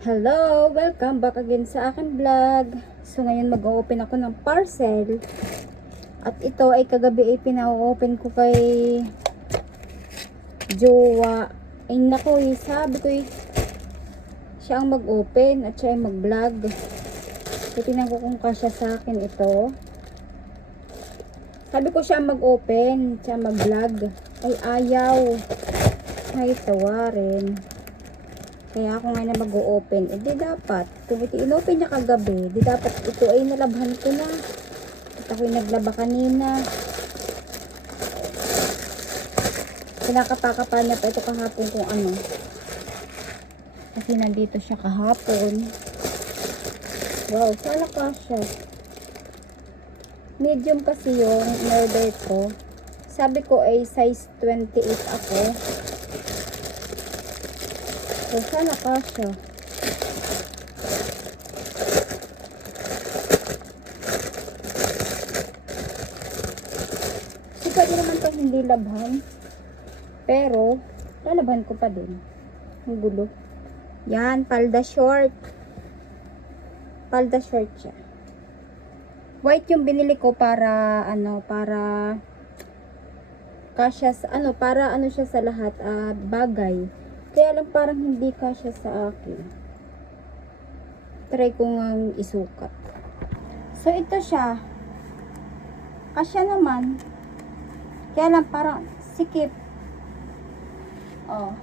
Hello! Welcome back again sa akin vlog. So ngayon mag-open ako ng parcel. At ito ay kagabi ay pina-open ko kay Jowa. Ay nako, sabi ko siya ang mag-open at siya ay mag-vlog. So tingnan ko kung kasya sa akin ito. Sabi ko siya ang mag-open, siya mag-vlog. Ay ayaw. Ay tawarin. Kaya ako ngayon na mag-o-open. Eh di dapat. Kung ito in-open niya kagabi, di dapat ito ay nalabhan ko na. At ako'y naglaba kanina. Kinakapakapan niya pa ito kahapon kung ano. Kasi nandito siya kahapon. Wow, sana kasya. Medium kasi yung in-order ko. Sabi ko ay size 28 ako. So, sana kasya. So, pwede naman itong hindi labhan. Pero, lalabhan ko pa din. Ang gulo. Yan, palda short. Palda short siya. White yung binili ko para, para kasya sa, para siya sa lahat, bagay. Kaya lang parang hindi kasya sa akin. Try ko ngang isukat. So, ito siya. Kasya naman. Kaya lang parang sikip. Oh.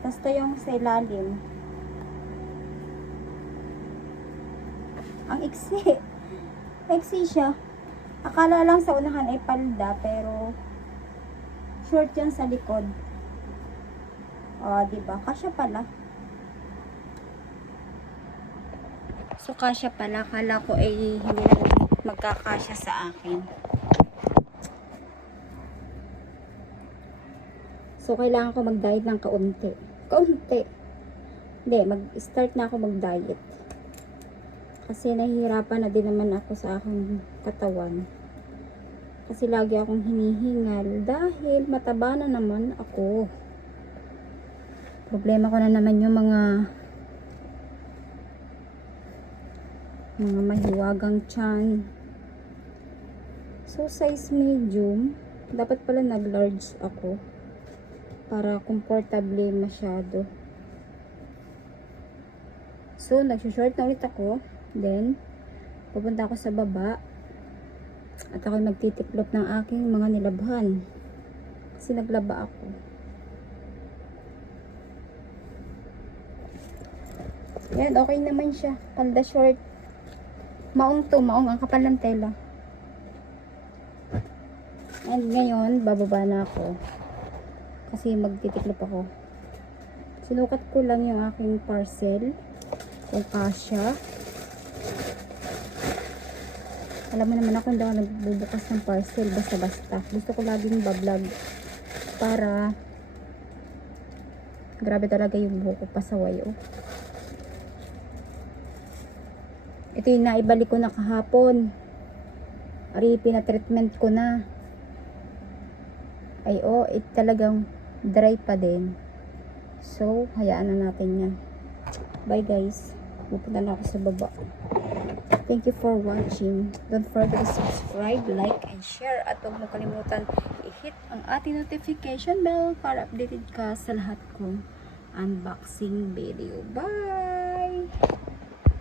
Tapos ito yung sa ilalim. Ang iksi. Iksi siya. Akala lang sa unahan ay palda, pero short yan sa likod. Diba? Kasya pala. So, kasya pala. Akala ko ay hindi na magkakasya sa akin. So, kailangan ko mag-diet ng kaunti. Kaunti. Hindi, mag-start na ako mag-diet. Kasi nahihirapan na din naman ako sa aking katawan. Kasi lagi akong hinihingal dahil mataba na naman ako. Problema ko na naman yung mga mahiwagang tiyan. So, size medium. Dapat pala nag-large ako para comfortable masyado. So, nag-short na ulit ako. Then, pupunta ako sa baba. At ako'y magtitiklop ng aking mga nilabhan. Kasi naglaba ako. Yan, okay naman siya. Palda short. Maong to, maong ang kapal ng tela. And ngayon, bababa na ako. Kasi magtitiklop ako. Sinukat ko lang yung aking parcel. Kung kasya. Alam mo naman ako, hindi ako nagbubukas ng parcel basta-basta. Gusto ko laging bablog para grabe talaga yung buhok ko pasaway. Ito yung naibalik ko na kahapon. Ari, pinatreatment ko na. Ay, talagang dry pa din. So, hayaan na natin yan. Bye guys. Pupunta na ako sa baba. Thank you for watching. Don't forget to subscribe, like, and share. At huwag mo kalimutan i-hit ang ating notification bell para updated ka sa lahat kong unboxing video. Bye!